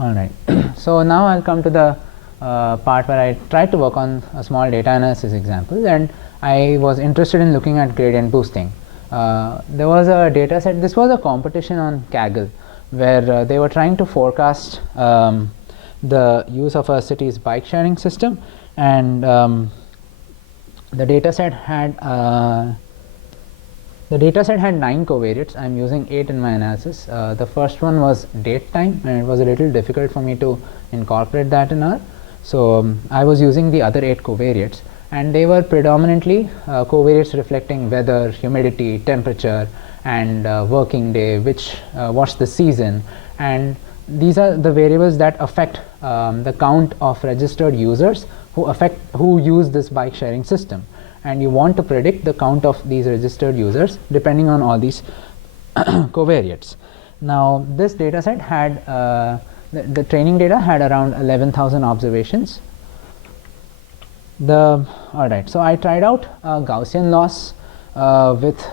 All right. So now I'll come to the part where I tried to work on a small data analysis example, and I was interested in looking at gradient boosting. There was a data set. This was a competition on Kaggle, where they were trying to forecast the use of a city's bike sharing system, and the data set had 9 covariates. I'm using 8 in my analysis. The first one was date time, and it was a little difficult for me to incorporate that in R. So I was using the other 8 covariates, and they were predominantly covariates reflecting weather, humidity, temperature, and working day, what's the season, and these are the variables that affect the count of registered users who use this bike sharing system. And you want to predict the count of these registered users depending on all these covariates. Now this data set had the training data had around 11,000 observations. Alright, so I tried out Gaussian loss with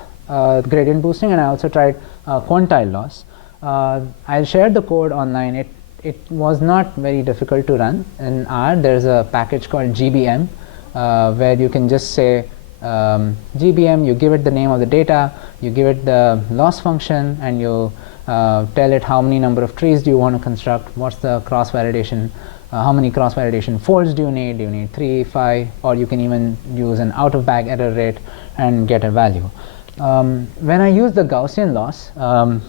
gradient boosting, and I also tried quantile loss. I'll share the code online. It was not very difficult to run. In R, there's a package called GBM, where you can just say GBM, you give it the name of the data, you give it the loss function, and you tell it how many number of trees do you want to construct, what's the cross validation, how many cross validation folds do you need 3, 5, or you can even use an out of bag error rate and get a value. When I use the Gaussian loss,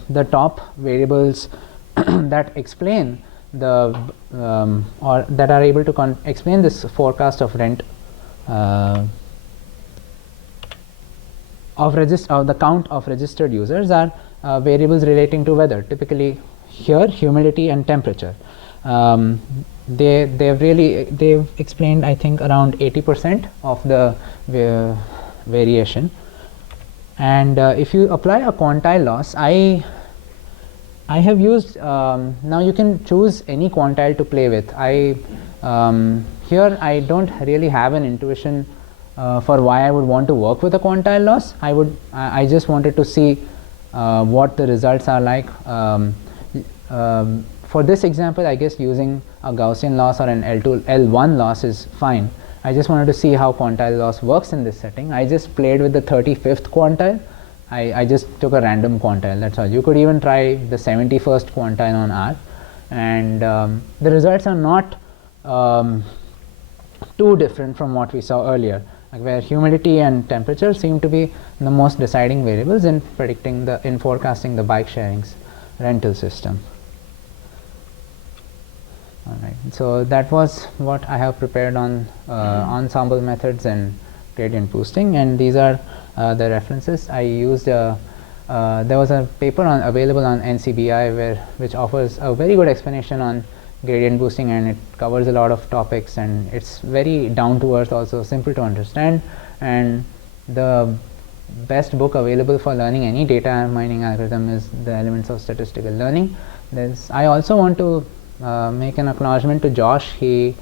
the top variables that explain or that are able to explain this forecast of rent of the count of registered users are variables relating to weather, typically here humidity and temperature. They've explained, I think, around 80% of the variation. And if you apply a quantile loss, I have used now you can choose any quantile to play with. Here I don't really have an intuition for why I would want to work with a quantile loss. I just wanted to see what the results are like. For this example, I guess using a Gaussian loss or an L1 loss is fine. I just wanted to see how quantile loss works in this setting. I just played with the 35th quantile. I just took a random quantile, that's all. You could even try the 71st quantile on R, and the results are not too different from what we saw earlier, where humidity and temperature seem to be the most deciding variables in forecasting the bike sharing's rental system. All right, so that was what I have prepared on ensemble methods and gradient boosting, and these are the references. I used there was a paper available on NCBI which offers a very good explanation on gradient boosting, and it covers a lot of topics, and it's very down to earth, also simple to understand, and the best book available for learning any data mining algorithm is The Elements of Statistical Learning. I also want to make an acknowledgement to Josh. He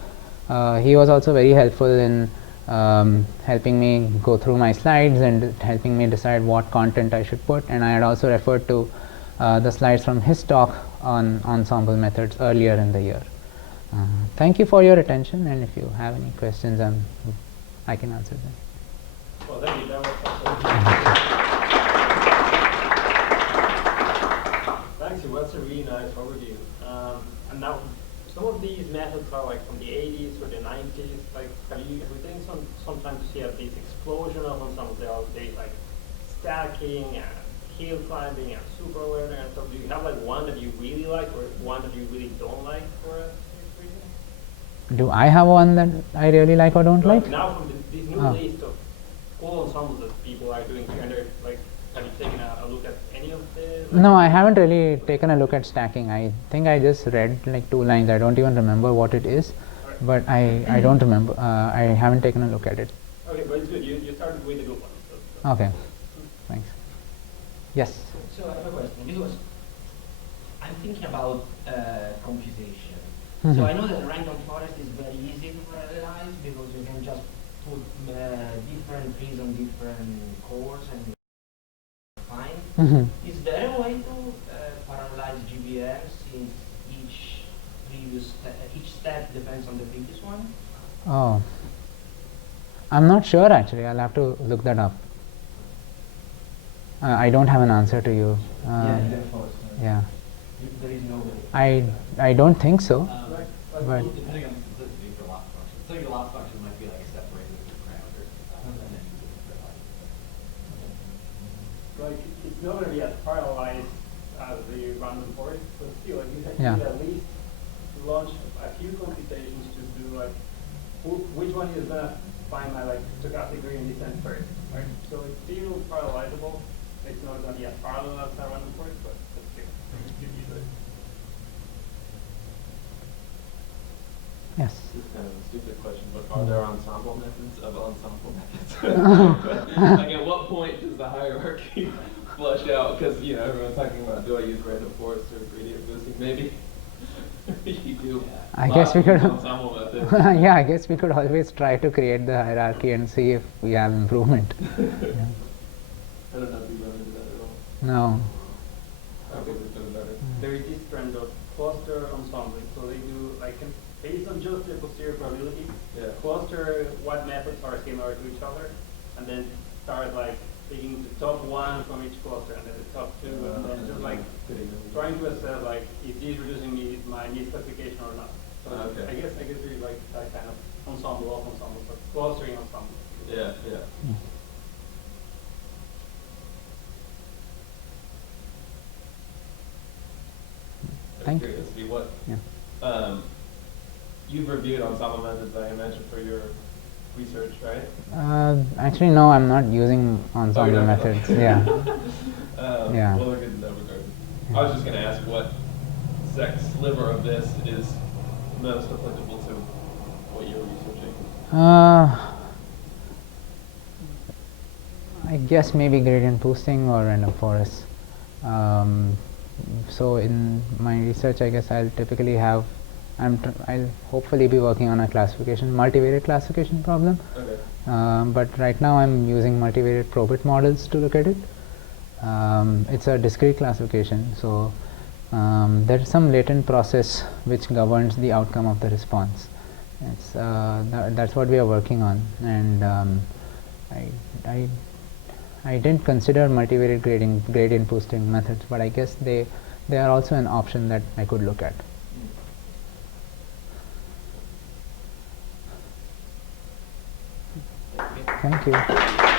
was also very helpful in helping me go through my slides and helping me decide what content I should put, and I had also referred to the slides from his talk on ensemble methods earlier in the year. Thank you for your attention, and if you have any questions, I can answer them. Well, thank you. That was Thanks, it was a really nice overview. And now, some of these methods are like from the 80s or the 90s. Like, we think sometimes you see this explosion of ensemble methods, like stacking and hill climbing and super learning and stuff. Do you have like one that you really like or one that you really don't like for a reason? Do I have one that I really like or don't like? Now from this new list of all ensembles that people are doing, like, have you taken a look at any of the? No, I haven't really taken a look at stacking. I think I just read like 2 lines. I don't even remember what it is, but I don't remember. I haven't taken a look at it. Okay, but it's good. You started with a good one. So. Okay, thanks. Yes? So I have a question, because I'm thinking about computation. Mm-hmm. So I know that random forest is very easy to parallelize because you can just put different trees on different cores and fine. Mm-hmm. Is there a way to parallelize GBM since each each step depends on the previous one? Oh, I'm not sure actually. I'll have to look that up. I don't have an answer to you. Yeah. There is no. I don't think so. But depending on the simplicity of your loss function. So your loss function might be like a separator of parameters, and then you can realize it. Like, it's not going to be as parallelized as the random forest, but still, like, you can Yeah. at least launch a few computations to do like which one is going to find my like stochastic gradient descent first, right? So it's still parallelizable. It's not going to be as parallel as a random forest, but still, you can use it. yes. This is kind of a stupid question, but are there ensemble methods of ensemble methods? Like, at what point does the hierarchy flush out? Because, you know, everyone's talking about, do I use random forest or gradient boosting? Maybe you do. I guess we could. Ensemble methods. Yeah, I guess we could always try to create the hierarchy and see if we have improvement. Yeah. I don't know if you run into that at all. No. Okay, this is better. There is this trend of cluster ensembling. So they do like based on just the posterior probability, Yeah. cluster what methods are similar to each other, and then start like taking the top one from each cluster and then the top two, and then just like trying to assess like if this reducing my need specification or not. So Okay. I guess there's like that kind of ensemble of ensemble, but clustering ensemble. Yeah, yeah. Thank I'm curious to see what Yeah. You've reviewed ensemble methods, I mentioned, for your research, right? Actually, no, I'm not using ensemble not? methods. Okay. Yeah. Yeah. Well, they're good in that regard. I was just going to ask what sliver of this is most applicable to what you're researching. I guess maybe gradient boosting or random forest. So in my research, I guess I'll typically have, I'll hopefully be working on a multivariate classification problem. Okay. But right now I'm using multivariate probit models to look at it. It's a discrete classification, so there is some latent process which governs the outcome of the response. It's that's what we are working on, and I didn't consider multivariate gradient boosting methods, but I guess they are also an option that I could look at. Thank you.